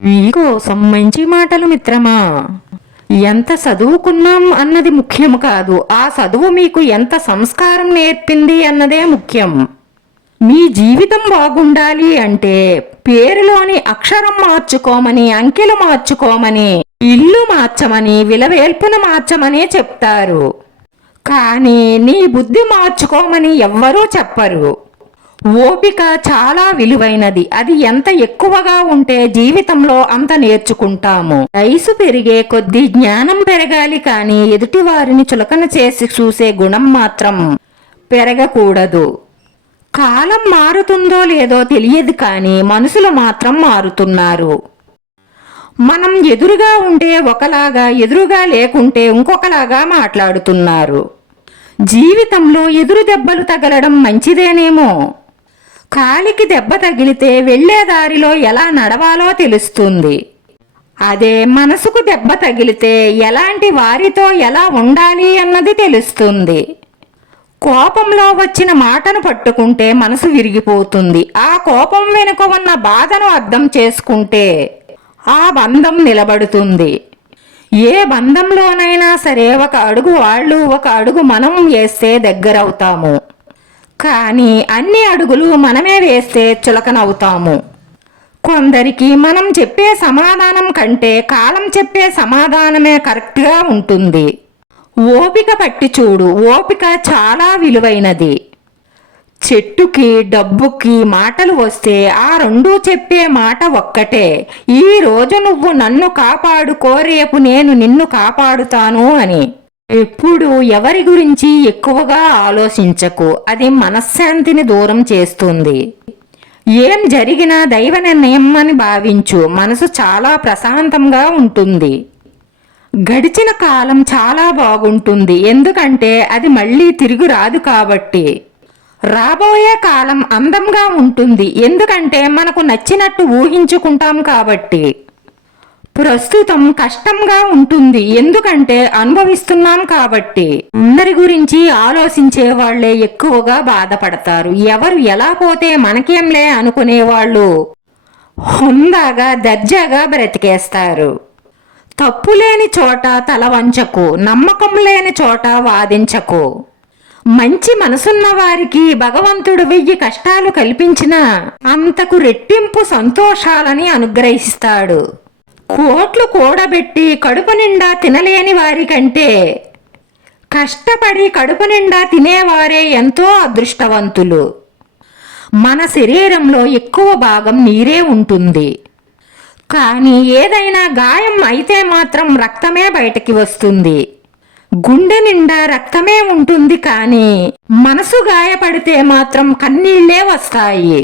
మీకోసం మంచి మాటలు మిత్రమా. ఎంత చదువుకున్నాం అన్నది ముఖ్యం కాదు, ఆ చదువు మీకు ఎంత సంస్కారం నేర్పింది అన్నదే ముఖ్యం. మీ జీవితం బాగుండాలి అంటే పేరులోని అక్షరం మార్చుకోమని, అంకెలు మార్చుకోమని, ఇల్లు మార్చమని, విలవేల్పున మార్చమని చెప్తారు. కానీ నీ బుద్ధి మార్చుకోమని ఎవ్వరూ చెప్పరు. ఓపిక చాలా విలువైనది. అది ఎంత ఎక్కువగా ఉంటే జీవితంలో అంత నేర్చుకుంటాము. వయసు పెరిగే కొద్దీ జ్ఞానం పెరగాలి, కానీ ఎదుటివారిని చులకన చేసి చూసే గుణం మాత్రం పెరగకూడదు. కాలం మారుతుందో లేదో తెలియదు, కానీ మనుషులు మాత్రం మారుతున్నారు. మనం ఎదురుగా ఉంటే ఒకలాగా, ఎదురుగా లేకుంటే ఇంకొకలాగా మాట్లాడుతున్నారు. జీవితంలో ఎదురు దెబ్బలు తగలడం మంచిదేనేమో. కాలికి దెబ్బ తగిలితే వెళ్లే దారిలో ఎలా నడవాలో తెలుస్తుంది. అదే మనసుకు దెబ్బ తగిలితే ఎలాంటి వారితో ఎలా ఉండాలి అన్నది తెలుస్తుంది. కోపంలో వచ్చిన మాటను పట్టుకుంటే మనసు విరిగిపోతుంది. ఆ కోపం వెనుక ఉన్న బాధను అర్థం చేసుకుంటే ఆ బంధం నిలబడుతుంది. ఏ బంధంలోనైనా సరే ఒక అడుగు వాళ్ళు, ఒక అడుగు మనం వేస్తే దగ్గరవుతాము. కానీ అన్ని అడుగులు మనమే వేస్తే చులకనవుతాము. కొందరికి మనం చెప్పే సమాధానం కంటే కాలం చెప్పే సమాధానమే కరెక్ట్గా ఉంటుంది. ఓపిక పట్టి చూడు, ఓపిక చాలా విలువైనది. చెట్టుకి డబ్బుకి మాటలు వస్తే ఆ రెండూ చెప్పే మాట ఒక్కటే. ఈ రోజు నువ్వు నన్ను కాపాడుకో, రేపు నేను నిన్ను కాపాడుతాను అని. ఎప్పుడు ఎవరి గురించి ఎక్కువగా ఆలోచించకు, అది మనశ్శాంతిని దూరం చేస్తుంది. ఏం జరిగినా దైవ నిర్ణయం అని భావించు, మనసు చాలా ప్రశాంతంగా ఉంటుంది. గడిచిన కాలం చాలా బాగుంటుంది, ఎందుకంటే అది మళ్ళీ తిరిగి రాదు కాబట్టి. రాబోయే కాలం అందంగా ఉంటుంది, ఎందుకంటే మనకు నచ్చినట్టు ఊహించుకుంటాం కాబట్టి. ప్రస్తుతం కష్టంగా ఉంటుంది, ఎందుకంటే అనుభవిస్తున్నాం కాబట్టి. అందరి గురించి ఆలోచించే వాళ్లే ఎక్కువగా బాధపడతారు. ఎవరు ఎలా పోతే మనకేంలే అనుకునేవాళ్ళు హుందాగా దర్జాగా బ్రతికేస్తారు. తప్పు లేని చోట తల వంచకు, నమ్మకం లేని చోట వాదించకు. మంచి మనసున్న వారికి భగవంతుడు 1000 కష్టాలు కల్పించినా అంతకు రెట్టింపు సంతోషాలని అనుగ్రహిస్తాడు. కోట్లు కూడబెట్టి కడుపు నిండా తినలేని వారికంటే కష్టపడి కడుపు నిండా తినేవారే ఎంతో అదృష్టవంతులు. మన శరీరంలో ఎక్కువ భాగం నీరే ఉంటుంది, కానీ ఏదైనా గాయం అయితే మాత్రం రక్తమే బయటకి వస్తుంది. గుండె నిండా రక్తమే ఉంటుంది, కానీ మనసు గాయపడితే మాత్రం కన్నీళ్లే వస్తాయి.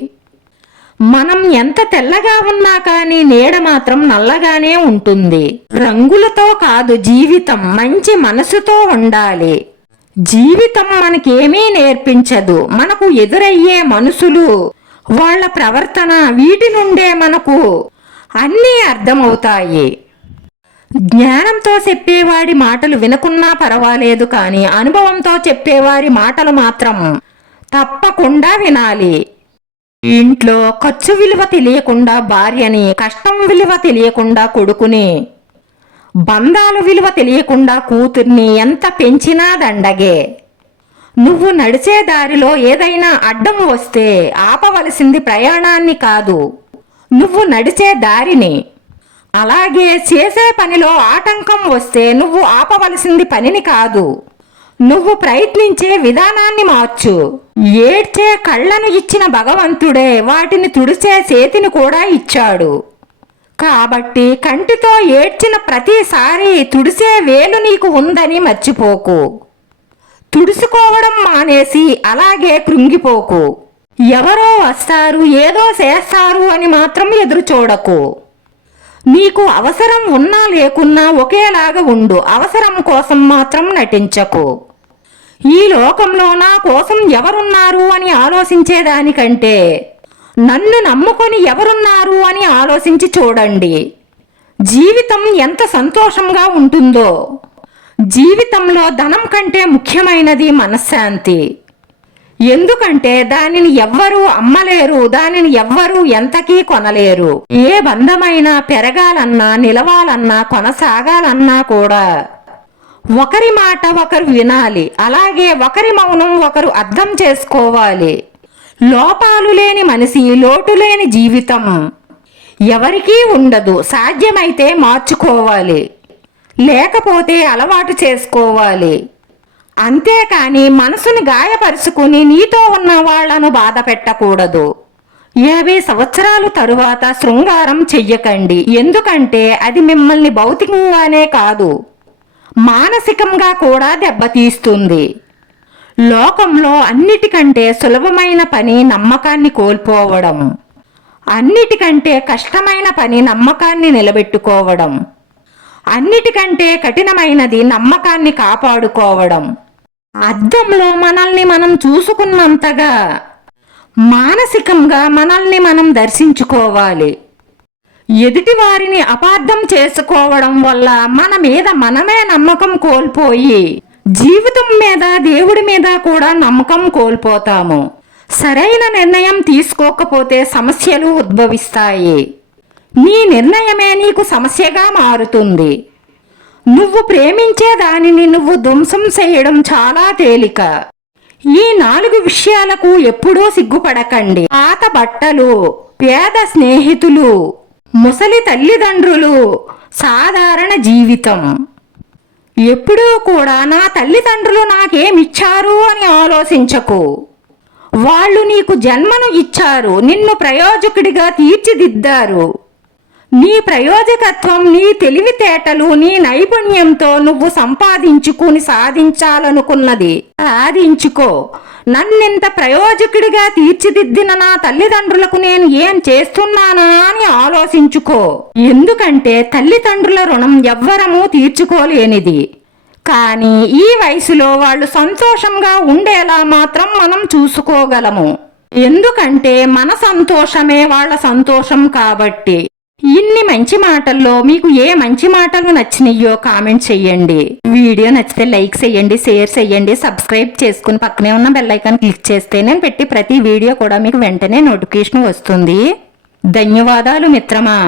మనం ఎంత తెల్లగా ఉన్నా కానీ నీడ మాత్రం నల్లగానే ఉంటుంది. రంగులతో కాదు జీవితం, మంచి మనసుతో ఉండాలి. జీవితం మనకేమీ నేర్పించదు. మనకు ఎదురయ్యే మనుషులు, వాళ్ళ ప్రవర్తన, వీటి నుండే మనకు అన్నీ అర్థమవుతాయి. జ్ఞానంతో చెప్పేవాడి మాటలు వినకున్నా పర్వాలేదు, కానీ అనుభవంతో చెప్పేవారి మాటలు మాత్రం తప్పకుండా వినాలి. ఇంట్లో ఖర్చు విలువ తెలియకుండా భార్యని, కష్టం విలువ తెలియకుండా కొడుకుని, బంధాల విలువ తెలియకుండా కూతుర్ని ఎంత పెంచినా దండగే. నువ్వు నడిచే దారిలో ఏదైనా అడ్డం వస్తే ఆపవలసింది ప్రయాణాన్ని కాదు, నువ్వు నడిచే దారిని. అలాగే చేసే పనిలో ఆటంకం వస్తే నువ్వు ఆపవలసింది పనిని కాదు, నువ్వు ప్రయత్నించే విధానాన్ని మార్చు. ఏడ్చే కళ్ళను ఇచ్చిన భగవంతుడే వాటిని తుడిచే చేతిని కూడా ఇచ్చాడు. కాబట్టి కంటితో ఏడ్చిన ప్రతిసారి తుడిసే వేలు నీకు ఉందని మర్చిపోకు. తుడుచుకోవడం మానేసి అలాగే కృంగిపోకు. ఎవరో వస్తారు, ఏదో చేస్తారు అని మాత్రం ఎదురు చూడకు. నీకు అవసరం ఉన్నా లేకున్నా ఒకేలాగా ఉండు, అవసరం కోసం మాత్రం నటించకు. ఈ లోకంలో నా కోసం ఎవరున్నారు అని ఆలోచించేదానికంటే నన్ను నమ్ముకొని ఎవరున్నారు అని ఆలోచించి చూడండి. జీవితం ఎంత సంతోషంగా ఉంటుందో. జీవితంలో ధనం కంటే ముఖ్యమైనది మనశ్శాంతి. ఎందుకంటే దానిని ఎవ్వరూ అమ్మలేరు, దానిని ఎవ్వరూ ఎంతకీ కొనలేరు. ఏ బంధమైనా పెరగాలన్నా, నిలవాలన్నా, కొనసాగాలన్నా కూడా ఒకరి మాట ఒకరు వినాలి. అలాగే ఒకరి మౌనం ఒకరు అర్థం చేసుకోవాలి. లోపాలు లేని మనిషి, లోటు లేని జీవితం ఎవరికీ ఉండదు. సాధ్యమైతే మార్చుకోవాలి, లేకపోతే అలవాటు చేసుకోవాలి. అంతేకాని మనసుని గాయపరుచుకుని నీతో ఉన్న వాళ్లను బాధ పెట్టకూడదు. 50 సంవత్సరాలు తరువాత శృంగారం చెయ్యకండి. ఎందుకంటే అది మిమ్మల్ని భౌతికంగానే కాదు, మానసికంగా కూడా దెబ్బతీస్తుంది. లోకంలో అన్నిటికంటే సులభమైన పని నమ్మకాన్ని కోల్పోవడం. అన్నిటికంటే కష్టమైన పని నమ్మకాన్ని నిలబెట్టుకోవడం. అన్నిటికంటే కఠినమైనది నమ్మకాన్ని కాపాడుకోవడం. అద్దంలో మనల్ని మనం చూసుకున్నంతగా మానసికంగా మనల్ని మనం దర్శించుకోవాలి. ఎదుటి వారిని అపార్థం చేసుకోవడం వల్ల మన మీద మనమే నమ్మకం కోల్పోయి జీవితం మీద, దేవుడి మీద కూడా నమ్మకం కోల్పోతాము. సరైన నిర్ణయం తీసుకోకపోతే సమస్యలు ఉద్భవిస్తాయి. నీ నిర్ణయమే నీకు సమస్యగా మారుతుంది. నువ్వు ప్రేమించే దానిని నువ్వు ధ్వంసం చేయడం చాలా తేలిక. ఈ 4 విషయాలకు ఎప్పుడూ సిగ్గుపడకండి. పాత బట్టలు, పేద స్నేహితులు, ముసలి తల్లిదండ్రులు, సాధారణ జీవితం. ఎప్పుడూ కూడా నా తల్లిదండ్రులు నాకేమిచ్చారు అని ఆలోచించకు. వాళ్ళు నీకు జన్మను ఇచ్చారు, నిన్ను ప్రయోజకుడిగా తీర్చిదిద్దారు. నీ ప్రయోజకత్వం, నీ తెలివితేటలు, నీ నైపుణ్యంతో నువ్వు సంపాదించుకుని సాధించాలనుకున్నది సాధించుకో. నన్నింత ప్రయోజకుడిగా తీర్చిదిద్దిన నా తల్లిదండ్రులకు నేను ఏం చేస్తున్నానా అని ఆలోచించుకో. ఎందుకంటే తల్లిదండ్రుల రుణం ఎవ్వరమూ తీర్చుకోలేనిది. కానీ ఈ వయసులో వాళ్ళు సంతోషంగా ఉండేలా మాత్రం మనం చూసుకోగలము. ఎందుకంటే మన సంతోషమే వాళ్ళ సంతోషం కాబట్టి. ఇన్ని మంచి మాటల్లో మీకు ఏ మంచి మాటలు నచ్చినాయో కామెంట్ చెయ్యండి. వీడియో నచ్చితే లైక్ చేయండి, షేర్ చేయండి, సబ్స్క్రైబ్ చేసుకుని పక్కనే ఉన్న బెల్ ఐకాన్ క్లిక్ చేస్తే నేను పెట్టి ప్రతి వీడియో కూడా మీకు వెంటనే నోటిఫికేషన్ వస్తుంది. ధన్యవాదాలు మిత్రమా.